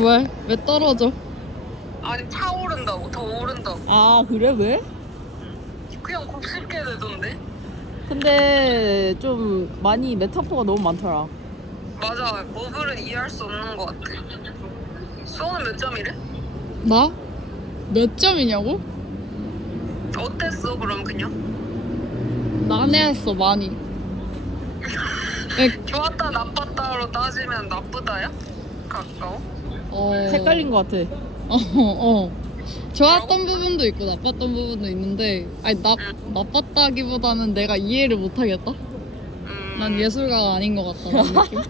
왜? 왜 떨어져? 아니 차오른다고 더 오른다고. 아 그래 왜? 그냥 곱씹게 되던데. 근데 좀 많이 메타포가 너무 많더라. 맞아. 머글은 이해할 수 없는 것 같아. 수호는 몇 점이래? 나? 몇 점이냐고? 어땠어 그럼 그냥? 난해했어 많이. 좋았다 나빴다로 따지면 나쁘다야? 가까워? 헷갈린 것 같아. 좋았던 부분도 있고 나빴던 부분도 있는데 아니 나빴다기보다는 내가 이해를 못하겠다? 난 예술가가 아닌 것 같다는 느낌?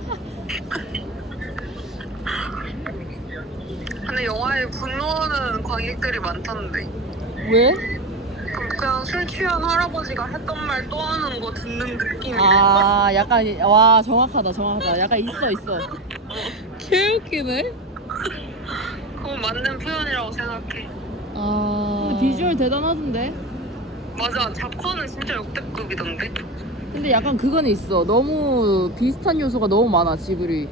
근데 영화에 분노하는 관객들이 많던데. 왜? 그냥 술 취한 할아버지가 했던 말 또 하는 거 듣는 느낌이야. 아 약간 와 정확하다. 약간 있어. 개웃기네? 그건 맞는 표현이라고 생각해. 근데 비주얼 대단하던데. 맞아. 작화는 진짜 역대급이던데. 근데 약간 그거는 있어. 너무 비슷한 요소가 너무 많아 지브리.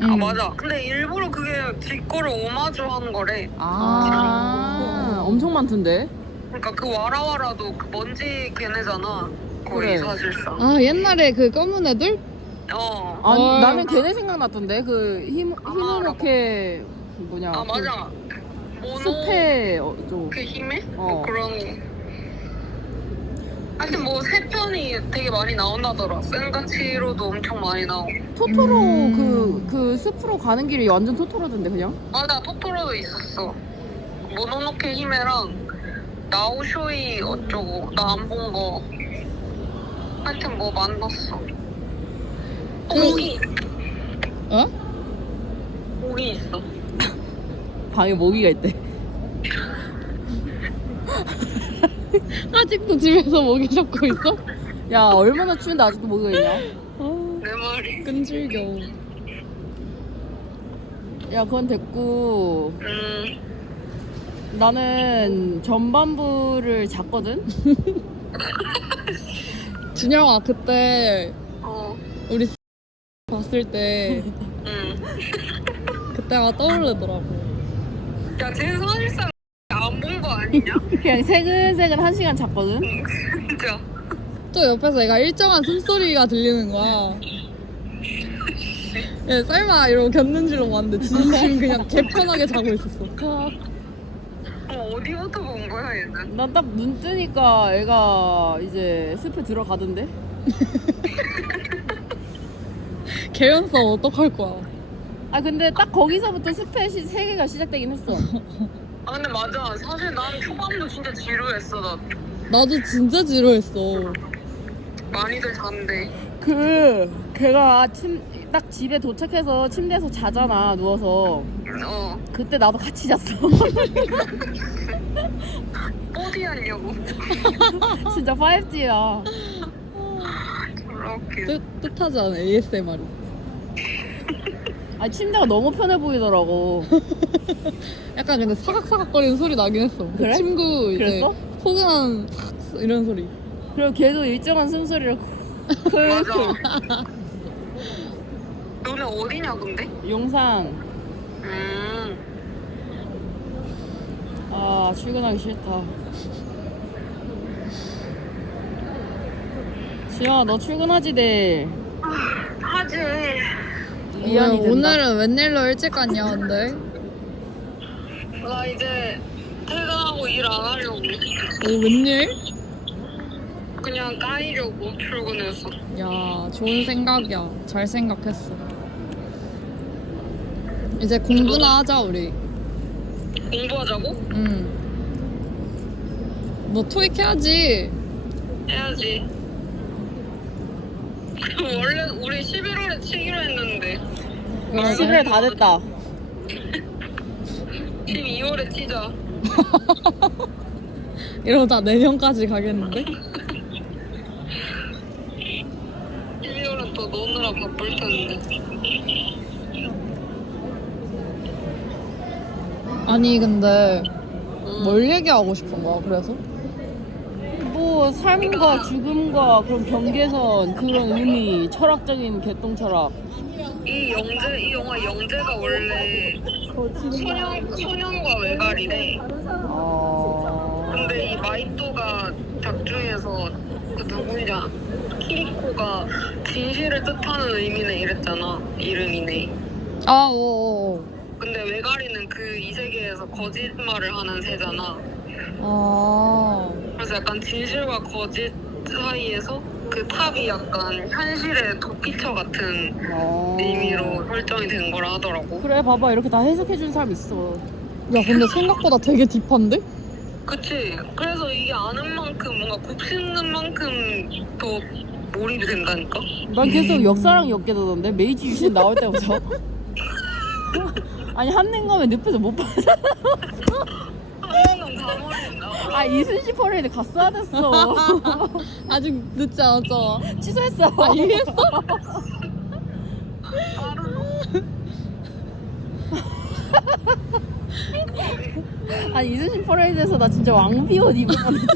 아 맞아. 근데 일부러 그게 뒷거를 오마주한 거래. 엄청 많던데. 그러니까 그 와라와라도 그 먼지 걔네잖아. 거의 그래. 사실상. 아 옛날에 그 검은 애들? 아니 헐. 나는 걔네 생각났던데. 그 히무노케 뭐냐. 아 맞아. 모노 숲의 쪽. 그 힘에? 어. 뭐 그런. 하여튼 뭐 세 편이 되게 많이 나온다더라. 센가치로도 엄청 많이 나오고. 토토로 그 숲으로 가는 길이 완전 토토로던데 그냥. 맞아. 토토로도 있었어. 모노노케 히메랑 나오쇼이 어쩌고 나 안 본 거. 하여튼 뭐 만났어. 모기. 어? 모기 있어. 방에 모기가 있대. 아직도 집에서 모기 잡고 있어? 야 얼마나 추운데 아직도 모기가 있냐? 내 말이. 끈질겨. 야 그건 됐고 나는 전반부를 잤거든? 준영아 그때 어. 우리 봤을 때 그때가 떠오르더라고. 야, 쟤 사실상 안 본 거 아니냐? 그냥 새근새근 1시간 잤거든? 진짜. 또 옆에서 애가 일정한 숨소리가 들리는 거야. 야, 쌀마 이러고 겼는 줄로 봤는데 진심 그냥 개편하게 자고 있었어. 어디부터 본 거야, 얘는? 난 딱 눈 뜨니까 애가 이제 숲에 들어가던데? 개연성 어떡할 거야. 아 근데 딱 거기서부터 숲의 세계가 시작되긴 했어. 아, 근데 맞아. 사실 난 초반도 진짜 지루했어, 나. 나도 진짜 지루했어. 많이들 잔대. 걔가 딱 집에 도착해서 침대에서 자잖아 누워서. 그때 나도 같이 잤어. 뽀디하냐고. 진짜 5G야. 졸라 웃겨. 뜻하지 않아 ASMR이. 아 침대가 너무 편해 보이더라고. 약간 근데 사각사각거리는 소리 나긴 했어. 그래? 그 친구 이제 그랬어? 포근한 삭 이런 소리. 그리고 걔도 일정한 숨소리를 맞아. 너네 어디냐, 근데? 용산. 아 출근하기 싫다. 지영아 너 출근하지 내일. 하지. 미안이 된다. 오늘은 웬일로 일찍 갔냐 근데? 나 이제 퇴근하고 일 안 하려고. 오 웬일? 그냥 까이려고 출근해서. 야 좋은 생각이야. 잘 생각했어. 이제 공부나 하자 우리. 공부하자고? 응. 너 토익 해야지. 해야지. 원래 우리 11월에 치기로 했는데 11월 다 됐다. 12월에 치자. 이러다 내년까지 가겠는데? 12월은 또 노느라 바쁠 텐데. 아니 근데 뭘 얘기하고 싶은 거야 그래서? 뭐 삶과 죽음과 그런 경계선 그런 의미 철학적인 개똥 철학. 이 영화 영재가 원래 소년과 외갈이래. 근데 이 마이토가 작중에서 그 누구냐 키리코가 진실을 뜻하는 의미네 이랬잖아. 이름이네. 아, 오. 근데 외가리는 그 이 세계에서 거짓말을 하는 새잖아. 아. 그래서 약간 진실과 거짓 사이에서 그 탑이 약간 현실의 도피처 같은 의미로 설정이 된 거라 하더라고. 그래 봐봐 이렇게 다 해석해준 사람 있어. 야, 근데 생각보다 되게 딥한데? 그치? 그래서 이게 아는 만큼 뭔가 곱씹는 만큼 더 몰입이 된다니까? 난 계속 역사랑 엮여두던데 메이지 유신 나올 때부터. 아니 한냉검에 늪에서 못 봤어. 한명은 다 모른다. 아 이순신 퍼레이드 갔어야 됐어. 아직 늦지 않았죠? 취소했어. 아, 이게 했어? 아니 이순신 퍼레이드에서 나 진짜 왕비 옷 입을 뻔했어.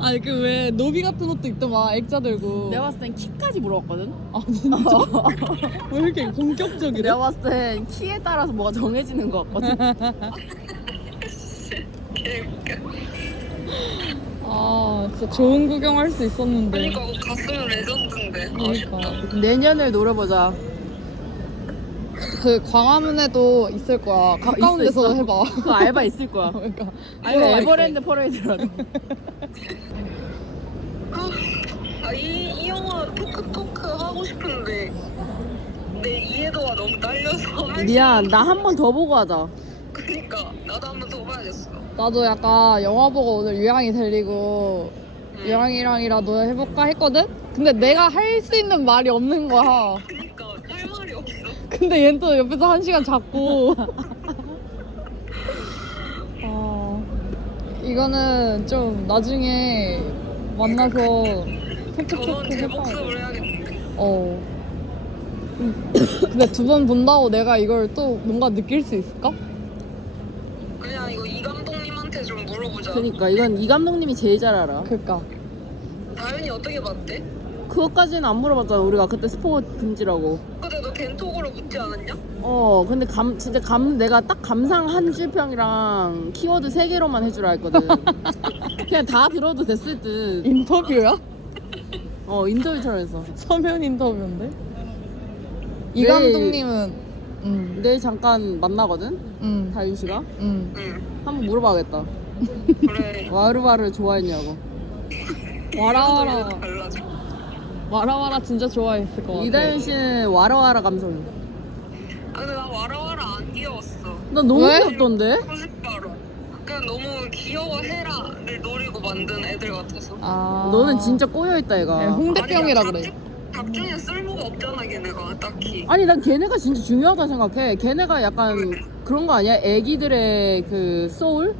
아니, 그 왜 노비 같은 옷도 있더만, 액자 들고. 내가 봤을 땐 키까지 물어봤거든. 아, 진짜? 왜 이렇게 공격적이래? 내가 봤을 땐 키에 따라서 뭐가 정해지는 것 같거든. 개웃겨. 아, 진짜 좋은 구경할 수 있었는데. 그러니까 갔으면 레전드인데. 그러니까. 아쉽다. 내년을 노려보자. 그 광화문에도 있을 거야. 가까운 있어, 데서 있어. 해봐. 그 알바 있을 거야. 그러니까. 아니면 에버랜드 퍼레이드라도. 이 영화 토크 하고 싶은데 내 이해도가 너무 딸려서 미안, 나 한 번 더 보고 하자. 그니까 나도 한 번 더 봐야겠어. 나도 약간 영화 보고 오늘 유양이 들리고 유양이랑이라도 해볼까 했거든? 근데 내가 할 수 있는 말이 없는 거야. 그니까 할 말이 없어. 근데 얘는 또 옆에서 1시간 잤고. 이거는 좀 나중에 만나서 저는 토크토크 제 해봐야 돼. 목숨을 해야겠는데. 근데 두 번 본다고 내가 이걸 또 뭔가 느낄 수 있을까? 그냥 이거 이 감독님한테 좀 물어보자. 그러니까 이건 이 감독님이 제일 잘 알아. 그니까. 다현이 어떻게 봤대? 그것까지는 안 물어봤잖아. 우리가 그때 스포 금지라고. 근데 너 겐톡으로 묻지 않았냐? 근데 진짜 내가 딱 감상 한 줄평이랑 키워드 3개로만 해주라 했거든. 그냥 다 들어도 됐을 듯. 인터뷰야? 인터뷰처럼 했어. 서면 인터뷰인데? 이 내일- 감독님은 내일 잠깐 만나거든? 응. 다윤 씨가? 응. 한번 물어봐야겠다. 그래. 와르바를 좋아했냐고. 와라와라. 달라져. 와라와라 진짜 좋아했을 것 같아. 이다윤 씨는 와라와라 감성. 근데 나 와라와라 안 귀여웠어. 나 너무 왜? 귀엽던데? 후식바로. 그냥 너무 귀여워해라를 노리고 만든 애들 같아서. 아. 너는 진짜 꼬여있다 얘가. 네, 홍대병이라 그래. 작중에 쓸모가 없잖아 걔네가 딱히. 아니 난 걔네가 진짜 중요하다 생각해. 걔네가 약간 그런 거 아니야? 애기들의 그 소울?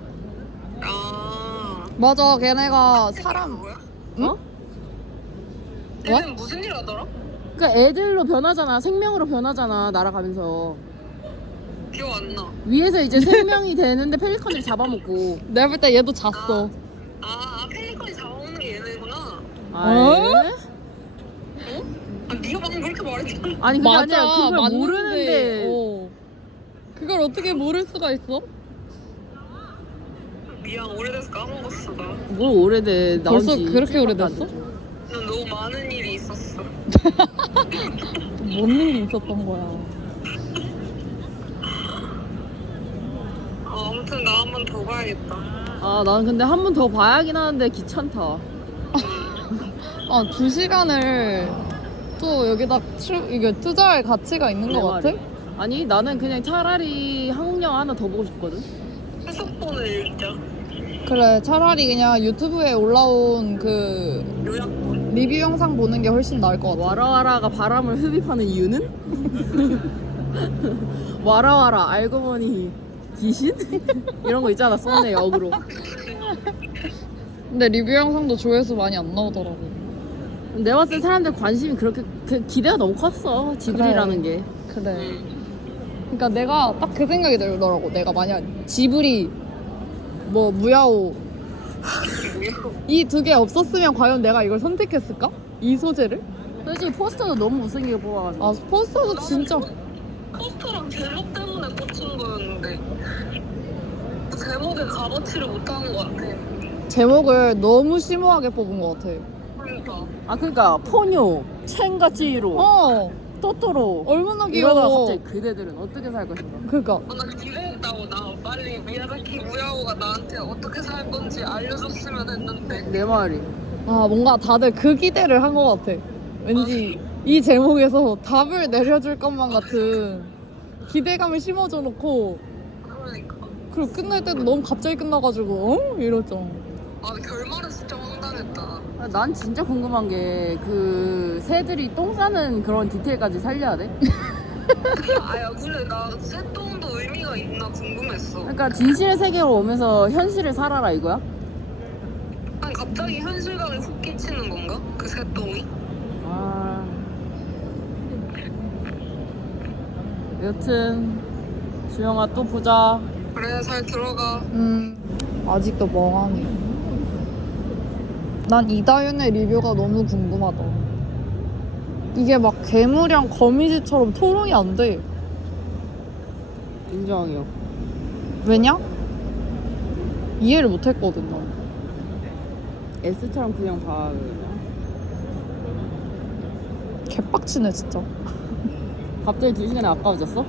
아. 맞아, 걔네가 사람. 뭐야? 어? 얘는 무슨 일 하더라? 그러니까 애들로 변하잖아. 생명으로 변하잖아. 날아가면서. 기억 안 나. 위에서 이제 생명이 되는데 펠리컨을 잡아먹고. 내가 볼 때 얘도 잤어. 펠리컨이 잡아먹는 게 얘네구나. 아, 네가 방금 그렇게 말했잖아. 아니 그게 아니라 그걸 맞는데, 모르는데. 그걸 어떻게 모를 수가 있어? 미안 오래돼서 까먹었어 나. 뭘 오래돼. 나온 벌써 지 그렇게 일주일밖에 오래됐어? 안 됐죠. 난 너무 많은 일이 있었어. 뭔 일이 있었던 거야. 아무튼 나 한 번 더 봐야겠다. 난 근데 한 번 더 봐야긴 하는데 귀찮다. 2시간을 또 여기다 이게 투자할 가치가 있는 것 같아? 아니 나는 그냥 차라리 한국 영화 하나 더 보고 싶거든. 해석본을 읽자. 그래, 차라리 그냥 유튜브에 올라온 그 요약본. 리뷰 영상 보는 게 훨씬 나을 것 같아. 와라와라가 바람을 흡입하는 이유는? 와라와라 알고 보니 귀신? 이런 거 있잖아. 썸네 역으로. 근데 리뷰 영상도 조회수 많이 안 나오더라고. 내가 봤을 때 사람들 관심이 그렇게 기대가 너무 컸어. 지브리라는 게. 그래. 그러니까 내가 딱 그 생각이 들더라고. 내가 만약 지브리, 뭐 무야호 이 두 개 없었으면 과연 내가 이걸 선택했을까? 이 소재를? 솔직히 포스터도 너무 못생기게 뽑아가지고. 아, 포스터도 진짜. 포스터랑 제목 때문에 꽂힌 거였는데 제목에 값어치를 못하는 것 같아. 제목을 너무 심오하게 뽑은 것 같아. 그러니까 아 그러니까 포뇨, 첸가찌로, 어, 토토로 얼마나 이러다가 귀여워. 갑자기 그대들은 어떻게 살 것인가. 그니까. 나 기대했다고. 나 빨리 미야자키 무야호가 나한테 어떻게 살 건지 알려줬으면 했는데. 내 말이. 아, 뭔가 다들 그 기대를 한 것 같아. 왠지 이 제목에서 답을 내려줄 것만 같은 기대감을 심어줘 놓고, 그러니까. 그리고 끝날 때도 너무 갑자기 끝나가지고, 어? 이러죠. 아 결말은 진짜 황당했다. 아, 난 진짜 궁금한 게 그 새들이 똥 싸는 그런 디테일까지 살려야 돼? 아야 근데 나 새똥도 의미가 있나 궁금했어. 그러니까 진실의 세계로 오면서 현실을 살아라 이거야? 아니 갑자기 현실감이 훅 끼치는 건가? 그 새똥이? 아. 여튼 주영아 또 보자. 그래 잘 들어가. 아직도 멍하네. 난 이다윤의 리뷰가 너무 궁금하다. 이게 막 괴물이랑 거미지처럼 토론이 안 돼. 인정이요. 왜냐? 이해를 못 했거든, 난. S처럼 그냥 봐. 그냥. 개빡치네, 진짜. 갑자기 2시간이 아까워졌어?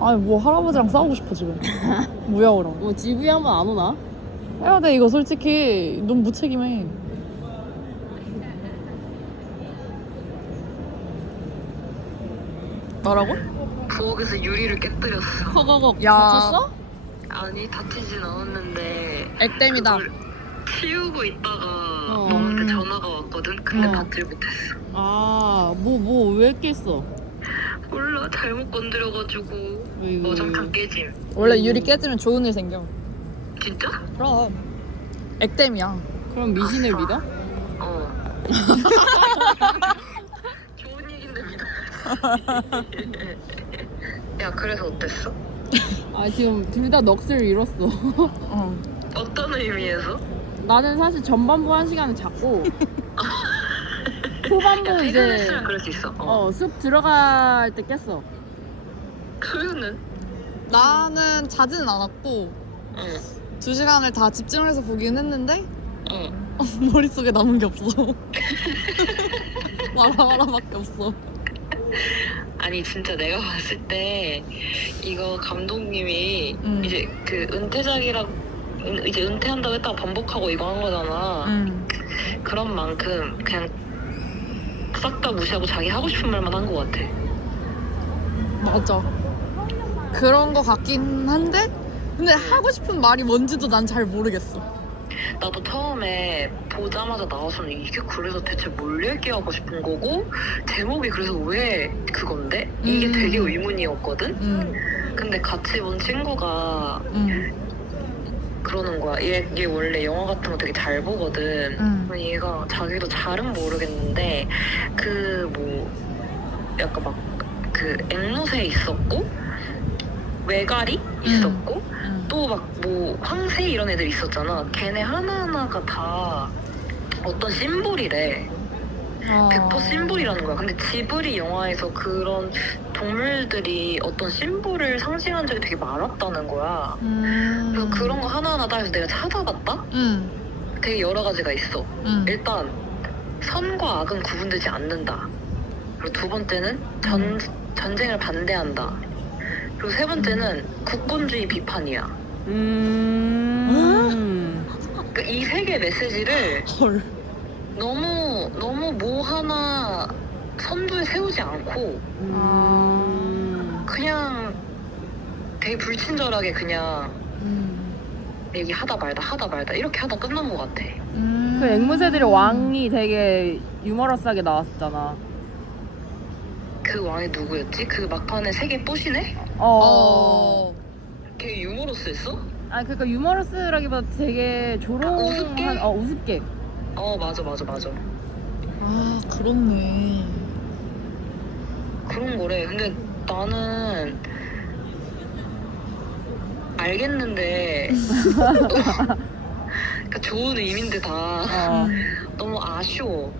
아니, 뭐 할아버지랑 싸우고 싶어, 지금. 무야호랑. 뭐 GV 한번 안 오나? 해야 돼, 이거 솔직히. 너무 무책임해. 뭐라고? 부엌에서 유리를 깨뜨렸어. 허거걱 야. 다쳤어? 아니 다치진 않았는데 액땜이다. 그걸 치우고 있다가 어. 너한테 전화가 왔거든. 근데 어. 받질 못했어. 아, 왜 깼어? 몰라 잘못 건드려가지고 어이구. 어정탕 깨짐. 원래 유리 깨지면 좋은 일 생겨. 진짜? 그럼. 액땜이야. 그럼 미신을 믿어? 어. 좋은 얘긴데 믿어. 야 그래서 어땠어? 아, 지금 둘 다 넋을 잃었어. 어. 어떤 의미에서? 나는 사실 전반부 1시간은 잤고 후반부 이제 퇴근했으면 그럴 수 있어. 숲 들어갈 때 깼어. 소유는? 나는 자지는 않았고, 응. 2시간을 다 집중을 해서 보긴 했는데, 응. 머릿속에 남은 게 없어. 마라마라밖에 없어. 아니 진짜 내가 봤을 때 이거 감독님이 이제 그 이제 은퇴한다고 했다가 반복하고 이거 한 거잖아. 그런 만큼 그냥 싹 다 무시하고 자기 하고 싶은 말만 한 거 같아. 맞아. 그런 거 같긴 한데, 근데 하고 싶은 말이 뭔지도 난 잘 모르겠어. 나도 처음에 보자마자 나와서는 이게 그래서 대체 뭘 얘기하고 싶은 거고 제목이 그래서 왜 그건데? 이게 되게 의문이었거든? 근데 같이 본 친구가 그러는 거야. 얘 원래 영화 같은 거 되게 잘 보거든. 얘가 자기도 잘은 모르겠는데 그 뭐 약간 막 그 앵무새 있었고 외가리 있었고 또 막 뭐 황새 이런 애들 있었잖아. 걔네 하나하나가 다 어떤 심볼이래. 100% 심볼이라는 거야. 근데 지브리 영화에서 그런 동물들이 어떤 심볼을 상징한 적이 되게 많았다는 거야. 그래서 그런 거 하나하나 다 해서 내가 찾아봤다? 되게 여러 가지가 있어. 일단 선과 악은 구분되지 않는다. 그리고 두 번째는 전쟁을 반대한다. 그리고 세 번째는 국권주의 비판이야. 그러니까 이 세 개의 메시지를 헐. 너무 뭐 하나 선두에 세우지 않고 그냥 되게 불친절하게 그냥 얘기하다 말다 이렇게 하다 끝난 것 같아. 그 앵무새들의 왕이 되게 유머러스하게 나왔었잖아. 그 왕이 누구였지? 그 막판에 세계 뿌시네? 걔 유머러스했어? 아니 그러니까 유머러스라기보다 되게 조롱한 우습게. 맞아. 아, 그렇네. 그런 거래. 근데 나는 알겠는데 그러니까 좋은 의미인데 다 너무 아쉬워.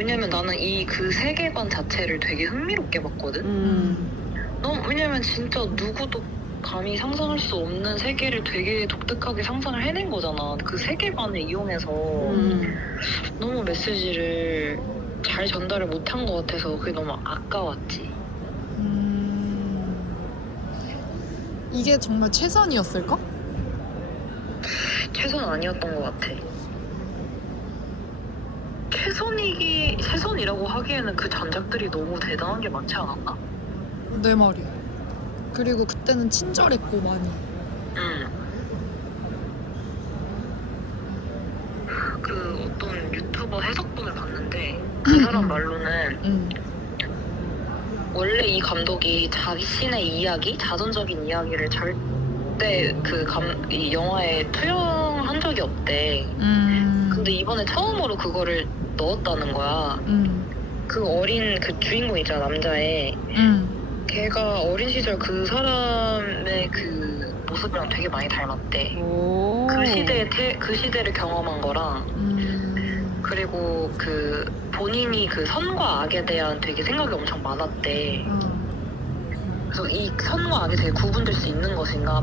왜냐면 나는 이 그 세계관 자체를 되게 흥미롭게 봤거든. 왜냐면 진짜 누구도 감히 상상할 수 없는 세계를 되게 독특하게 상상을 해낸 거잖아. 그 세계관을 이용해서 너무 메시지를 잘 전달을 못한 것 같아서 그게 너무 아까웠지. 이게 정말 최선이었을까? 최선 아니었던 것 같아. 최선이라고 하기에는 그 전작들이 너무 대단한 게 많지 않았나? 내 말이. 그리고 그때는 친절했고 많이. 그 어떤 유튜버 해석본을 봤는데 그 사람 말로는 원래 이 감독이 자신의 이야기, 자전적인 이야기를 절대 이 영화에 투영한 적이 없대. 근데 이번에 처음으로 그거를 넣었다는 거야. 그 어린 그 주인공 있잖아, 남자애. 걔가 어린 시절 그 사람의 그 모습이랑 되게 많이 닮았대. 그 시대를 경험한 거랑 그리고 그 본인이 그 선과 악에 대한 되게 생각이 엄청 많았대. 그래서 이 선과 악이 되게 구분될 수 있는 것인가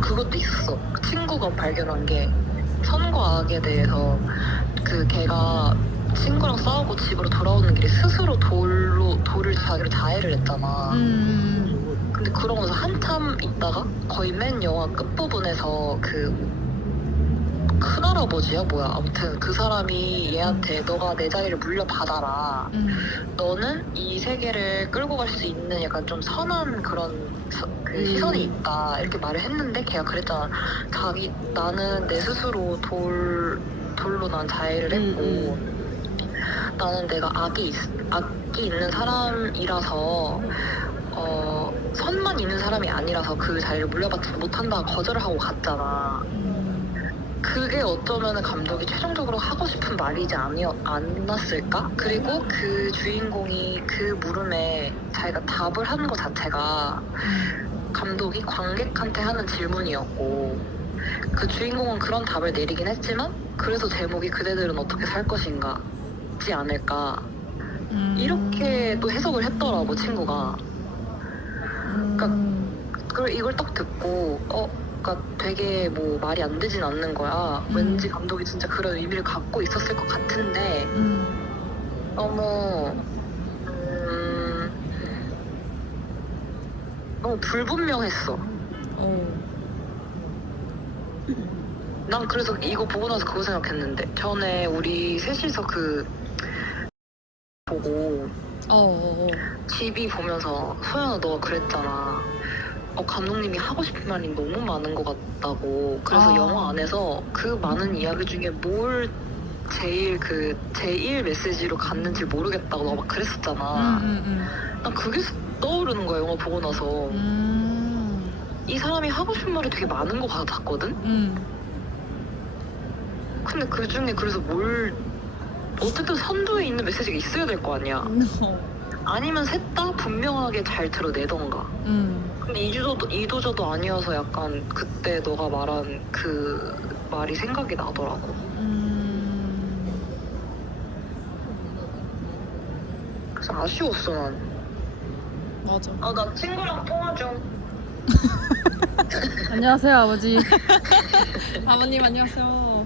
그것도 있었어. 친구가 발견한 게 선과 악에 대해서 그 걔가 친구랑 싸우고 집으로 돌아오는 길에 스스로 돌을 자기로 자해를 했잖아. 근데 그러면서 한참 있다가 거의 맨 영화 끝부분에서 그 큰할아버지야 뭐야 아무튼 그 사람이 얘한테 너가 내 자리를 물려받아라. 너는 이 세계를 끌고 갈 수 있는 약간 좀 선한 그런 그 시선이 있다 이렇게 말을 했는데 걔가 그랬잖아. 나는 내 스스로 돌로 난 자해를 했고 나는 내가 악이 있는 사람이라서 선만 있는 사람이 아니라서 그 자리를 물려받지 못한다 거절을 하고 갔잖아. 그게 어쩌면 감독이 최종적으로 하고 싶은 말이지 않았을까? 그리고 그 주인공이 그 물음에 자기가 답을 하는 것 자체가 감독이 관객한테 하는 질문이었고 그 주인공은 그런 답을 내리긴 했지만 그래서 제목이 그대들은 어떻게 살 것인가지 않을까 이렇게 또 해석을 했더라고 친구가. 그러니까 이걸 딱 듣고 그러니까 되게 뭐 말이 안 되진 않는 거야. 왠지 감독이 진짜 그런 의미를 갖고 있었을 것 같은데 너무 불분명했어. 난 그래서 이거 보고 나서 그거 생각했는데 전에 우리 셋이서 그 보고 집이 보면서 소연아 너가 그랬잖아. 감독님이 하고 싶은 말이 너무 많은 것 같다고. 그래서 영화 안에서 그 많은 이야기 중에 뭘 제일 메시지로 갔는지 모르겠다고 너 막 그랬었잖아. 난 그게 떠오르는 거야 영화 보고 나서. 이 사람이 하고 싶은 말이 되게 많은 것 같았거든. 근데 그 중에 그래서 어쨌든 선두에 있는 메시지가 있어야 될 거 아니야. 아니면 셋 다 분명하게 잘 드러내던가. 근데 이도저도 아니어서 약간 그때 너가 말한 그 말이 생각이 나더라고. 그래서 아쉬웠어 난. 맞아. 나 친구랑 통화 좀. 안녕하세요 아버지. 아버님 안녕하세요.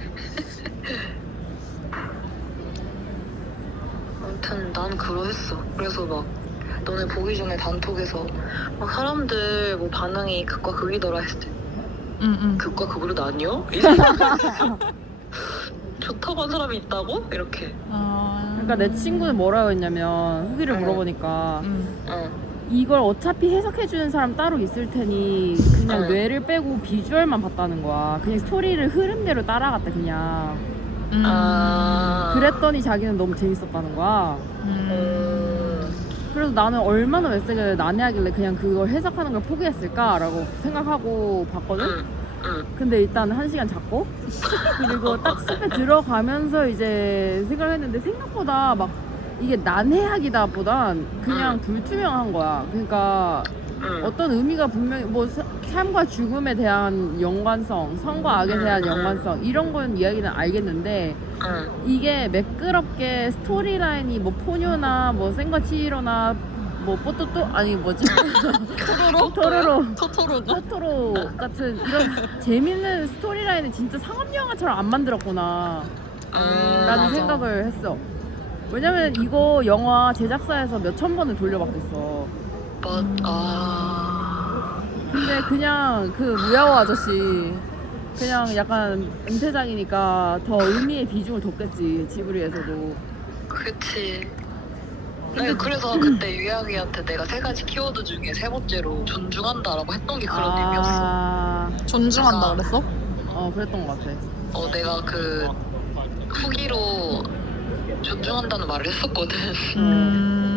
아무튼 난 그러했어. 그래서 막 너네 보기 전에 단톡에서 막 사람들 뭐 반응이 극과 극이더라 했을 때 극과 극으로 나뉘어? 좋다고 한 사람이 있다고? 이렇게. 그러니까 내 친구는 뭐라고 했냐면 후기를 물어보니까 이걸 어차피 해석해주는 사람 따로 있을 테니 그냥 뇌를 빼고 비주얼만 봤다는 거야. 그냥 스토리를 흐름대로 따라갔다 그냥. 그랬더니 자기는 너무 재밌었다는 거야. 그래서 나는 얼마나 메시지를 난해하길래 그냥 그걸 해석하는 걸 포기했을까라고 생각하고 봤거든? 근데 일단 1시간 잡고 그리고 딱 숲에 들어가면서 이제 생각을 했는데 생각보다 막 이게 난해하기다 보단 그냥 불투명한 거야. 그러니까 어떤 의미가 분명히 뭐 삶과 죽음에 대한 연관성, 선과 악에 대한 연관성 이런 건 이야기는 알겠는데 이게 매끄럽게 스토리라인이 뭐 포뇨나 뭐 센과 치히로나 뭐 뽀또또 아니 뭐지 토토로 같은 이런 재밌는 스토리라인을 진짜 상업 영화처럼 안 만들었구나 라는 맞아. 생각을 했어. 왜냐면 이거 영화 제작사에서 몇천 번을 돌려봤겠어. 근데 그냥 그 무야호 아저씨 그냥 약간 은퇴장이니까 더 의미의 비중을 뒀겠지 지브리에서도. 그치. 그래서 그때 유야기한테 내가 3가지 키워드 중에 3번째로 존중한다라고 했던 게 그런 의미였어. 존중한다 그랬어? 그랬던 것 같아. 내가 그 후기로 존중한다는 말을 했었거든.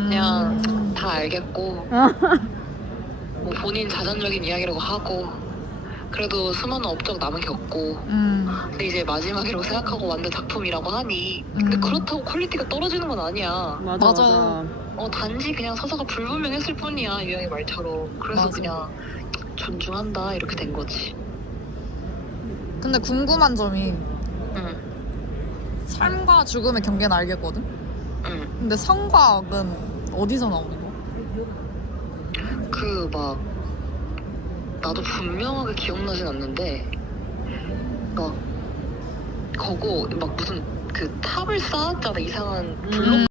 그냥 다 알겠고 뭐 본인 자전적인 이야기라고 하고 그래도 수많은 업적 남은 겪고 근데 이제 마지막이라고 생각하고 만든 작품이라고 하니 근데 그렇다고 퀄리티가 떨어지는 건 아니야. 맞아. 단지 그냥 서사가 불분명했을 뿐이야 유양의 말처럼. 그래서 맞아. 그냥 존중한다 이렇게 된 거지. 근데 궁금한 점이 응. 삶과 죽음의 경계는 알겠거든? 응. 근데 성과 악은 어디서 나오는 거야? 그 막 나도 분명하게 기억나진 않는데 막 거고 막 무슨 그 탑을 쌓았잖아. 이상한 블록